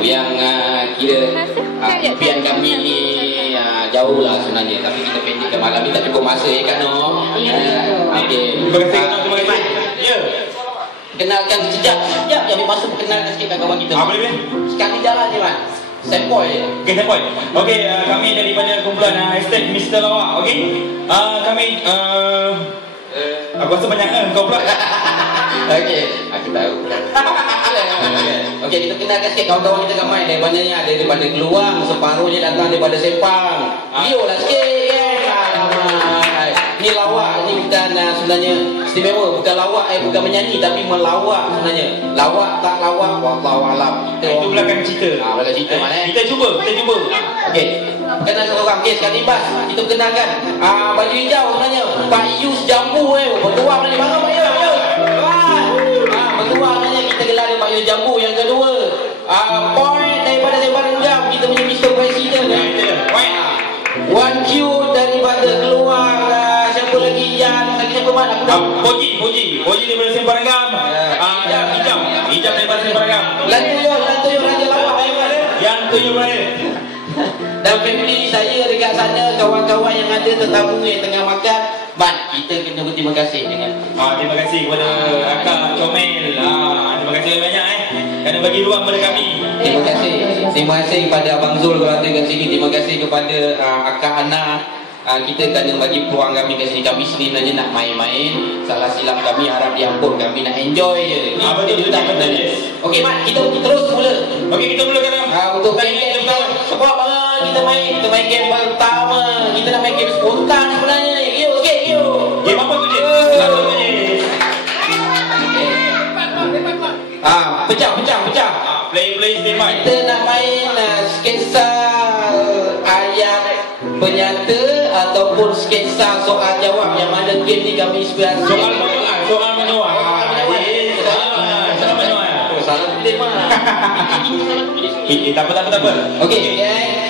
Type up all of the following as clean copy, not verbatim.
yang kira impian kami ni jauh lah sebenarnya, tapi kita pendekkan malam ni tak cukup masa Kak Noh. Okey. Terima kasih. Terima kasih. Ya. Kenalkan sekejap jadi masa perkenalkan sikit kawan kita. Boleh. Sekali jalan je Mat. Sempoi je. Okey, sempoi. Okey, kami daripada kumpulan hashtag Mr. Lawak. Okey. Kami aku rasa banyak kau pula. Okey, aku tahu. Okey, kita kenalkan sikit kawan-kawan kita ramai daripada Keluang, separuhnya datang daripada Sepang. Lah sikit Ni lawak, ni bukan sebenarnya istimewa, bukan lawak bukan menyanyi tapi melawak sebenarnya. Lawak tak lawak wallahu alam. Itu belakang cerita. Belakang cerita mana? Kita cuba. Okey. Kenalkan orang. Okey, sekali bas kita kenalkan baju hijau sebenarnya Pak Yus Jambu bertuah ni bang Pak Yus. Bertuah sebenarnya kita gelar Pak Yus Jambu. Yang kedua point daripada Sebarang Jam kita punya Mr. President. One Q daripada Keluang. Siapa lagi siapa mat aku dah. Poji daripada Sembarang Jam. Hijab daripada Sembarang Jam. Lantuyo Raja Lawak yang tuyul raya. Dan family saya dekat sana, kawan-kawan yang ada, tetamu yang tengah makan, Mat, kita kena berterima kasih dengan terima kasih kepada Akak Comel. Terima kasih banyak kerana bagi ruang kepada kami. Terima kasih kepada Abang Zul kalau ada kat sini. Terima kasih kepada Akak Ana. Kita kena bagi peluang kami kat sini. Kami sebenarnya nak main-main. Salah silap kami harap diampun. Kami nak enjoy je. Betul. Okey Mat, kita terus mula. Okey, kita mula sekarang. Untuk main game sebab kita main game pertama. Kita nak main game spontan sebenarnya ni. Yuk. Game apa tu je? Pecah. Play standby. Kita nak main sketsa ayat penyata ataupun sketsa soal jawab. Yang mana game ni kami inspirasi Soal menyoal. Salah tulis mah. Tak apa. Okey,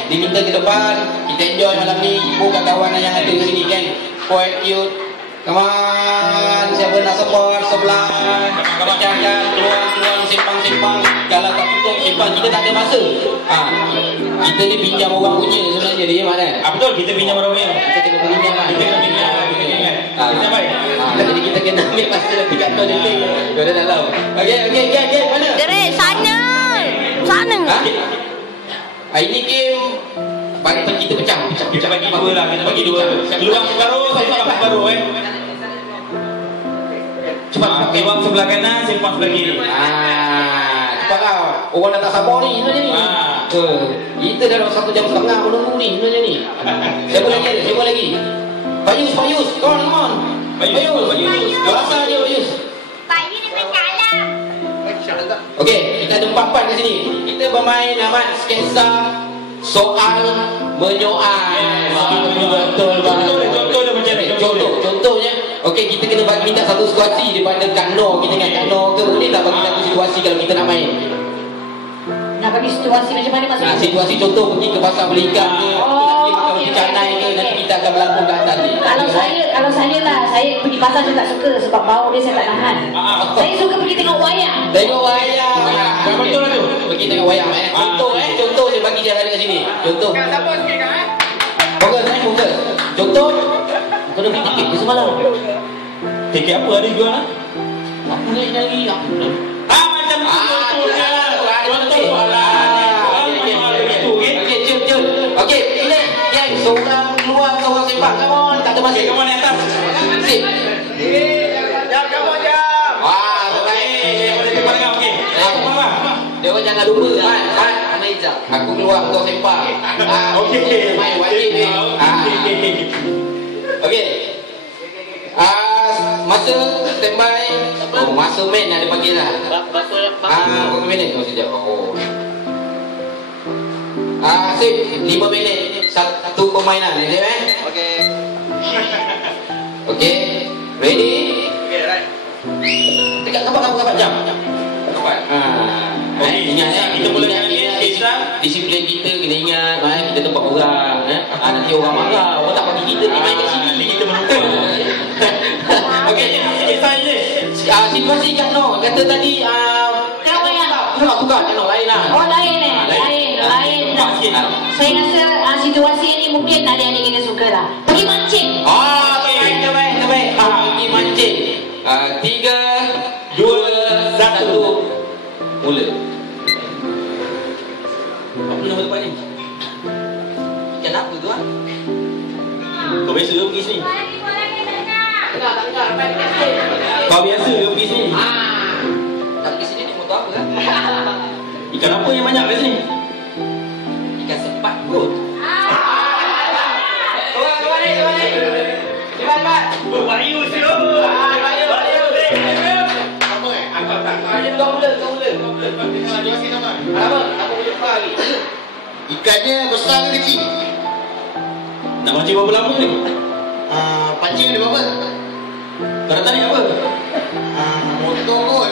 diminta ke depan. Kita enjoy malam ni. Bukan kawan yang ada di sini kan. Quite cute. Come on. Siapa nak support sebelah? Pecahkan, keluar, simpang. Kalau tak cukup simpang, kita tak ada masa. Kita ni pinjam orang punya sebenarnya dia mana? Betul, kita pinjam orang punya. Kita kena pinjam. Baik. Jadi kita kena ambil masa lebih kat kau dulu. Kau dah tahu. Okey, mana? Gerak sana. Ini game bagi kita pecah. Kita bagi dua lah. Kita bagi dua. Keluar separuh, separuh Cepat. Keluar sebelah kanan, simpang sebelah kiri. Cepat lah. Orang dah tak sabar ni sebenarnya ni. Kita dah 1 jam setengah menunggu ni sebenarnya ni. Siapa lagi? Pak Yus. Come on. Pak Yus. Rasa dia Pak Yus. Pak Yus ni bersalah. Okey, kita ada 4 kat sini. Kita bermain sketsa soal menyoal. Betul banget. Contohnya, okey, kita kena minta satu situasi daripada Kak Noh. Kita dengan Kak Noh ke boleh tak bagi satu situasi kalau kita nak main? Nak bagi situasi macam mana maksudnya? Situasi contoh pergi ke pasar beli ikan ke, kita makan roti canai ke, nanti kita akan berlakon kat atas ni. Kalau saya lah, saya pergi pasar saya tak suka sebab bau dia saya tak tahan. Saya suka pergi tengok wayang. Betul lah tu. Pergi tengok wayang Contoh je bagi dia ada kat sini. Contoh. Fokus. Contoh. Kau dah beli tiket ke semalam? Tiket apa ada jual lah? Aku nak nyari. Macam tu. Okey, pilih. Gang, seorang keluar, seorang sepak. Come on, tak ada masa. Come on, atas. Sip. Jam. Okey. Dia orang jangan lupa, Mat. Aku keluar, kau sepak. Okey. Main wajib ni. Okey. Masa standby. Masa main ada panggil dah. Berapa minit? Sekejap. Sip, 5 minit. Satu permainan. Okey. Ready? Right. Dekat kapan jam? Kapan? Ingat kita mulakan disiplin kita kena ingat. Kita tempat orang. Nanti orang marah. Orang tak bagi kita main kat sini. Kita menonton. Okey, situasi Kak Noh kata tadi bukan Kak Noh lain lah. Oh lain. Nampak sikit. Saya rasa situasi ni mungkin adik-adik kita suka lah. Pergi mancing. Terbaik. Pergi mancing. 3, 2, 1. Mula. Apa nama tempat ni? Ikan apa tu ah? Kau biasa ke pergi sini? Tak dengar. Kau biasa ke pergi sini? Tak pergi sini ni motor apa kan? Ikan apa yang banyak kat sini? Ikan sepat kot. Kau ni. Cepat. Bayu siapa? Kau mula. Apa boleh buka lagi? Ikannya besar ke kecil? Nak mancing berapa lama ni? Pancing ada berapa? Kau nak tarik apa? Motor kot.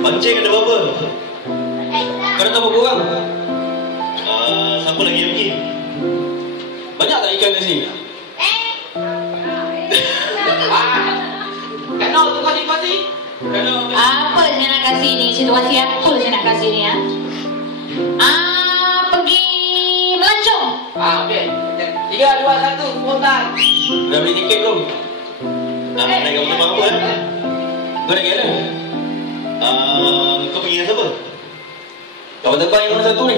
Pancing ada berapa? Kau dah tahu berapa orang? Siapa lagi yang pergi? Banyak tak ikan kat sini? Kano tu kau situasi? Apa saya nak kasih ni? Situasi apa saya nak kasih ni? Pergi melancong. Okey. 3, 2, 1, spontan. Dah beli tiket belum? Naik kapal terbang apa kan? Kau nak kira? Kau pergi dengan siapa? Kapal terbang yang mana satu ni?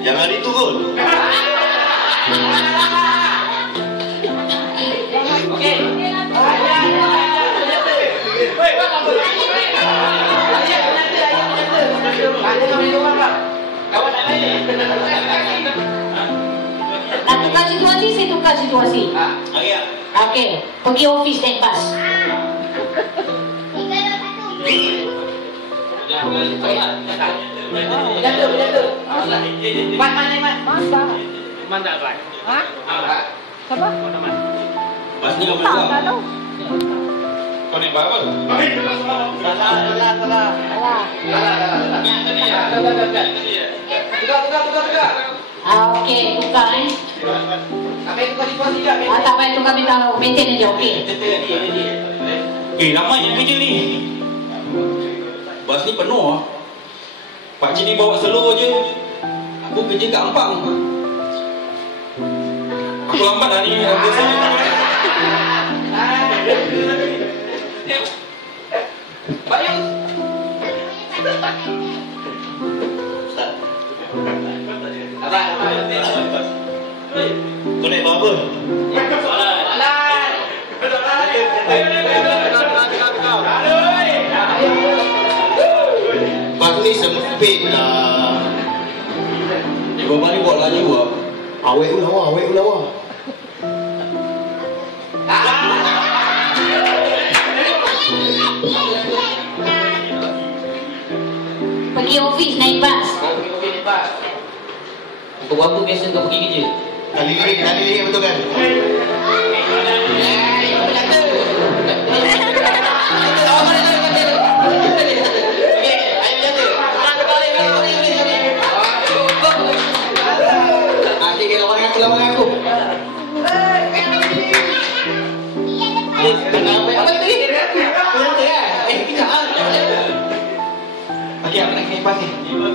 Yang hari tu kot? Okey. Nak tukar situasi, saya tukar situasi. Okey, pergi office naik bas. Man tak right. Siapa? Bas ni kau boleh buang? Kau naik berapa? Salah. Tukar. Okey, tukar Sampai tukar situasi tak? tak payah tukar, minta maintain aja, okey. Ramai yang kerja ni. Bas ni penuh lah. Pakcik ni bawa slow je. Aku kerja kat Ampang. Aku lambat lah ni. Bayu. Kau naik berapa? Bas ni sempit lah. Berapa ni buat laju lah. Awet ulawa. Pergi office naik bas. Kau berapa biasa kau pergi kerja? Kali lirik betul kan? Lawan aku. Apa tadi? Okey, aku nak kena impas ni. Lambat.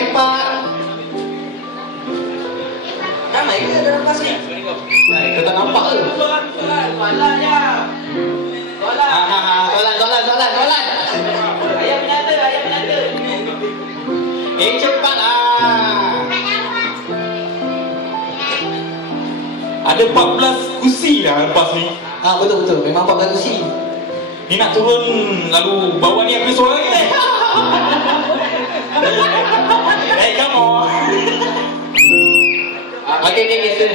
Cepat. Ramai ke dalam pas ni? Kau tak nampak ke? Soalan je. Soalan. Ayam binata. Cepatlah. Ada 14 kursi dah lepas ni. Betul. Memang 14 kursi. Ni nak turun lalu bawah ni aku suara lagi. Hey, come on. Okey, sir.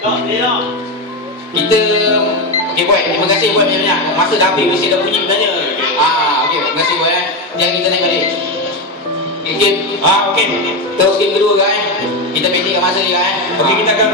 Okey. Kita boy, terima kasih buat banyak-banyak. Masa dah habis mesti dah bunyi sebenarnya. Okey, terima kasih boy. Jangan kita naik balik. Game. Ah, okey. Terus game kedua guys. Kita pendek kat masa ni guys. Okey, kita akan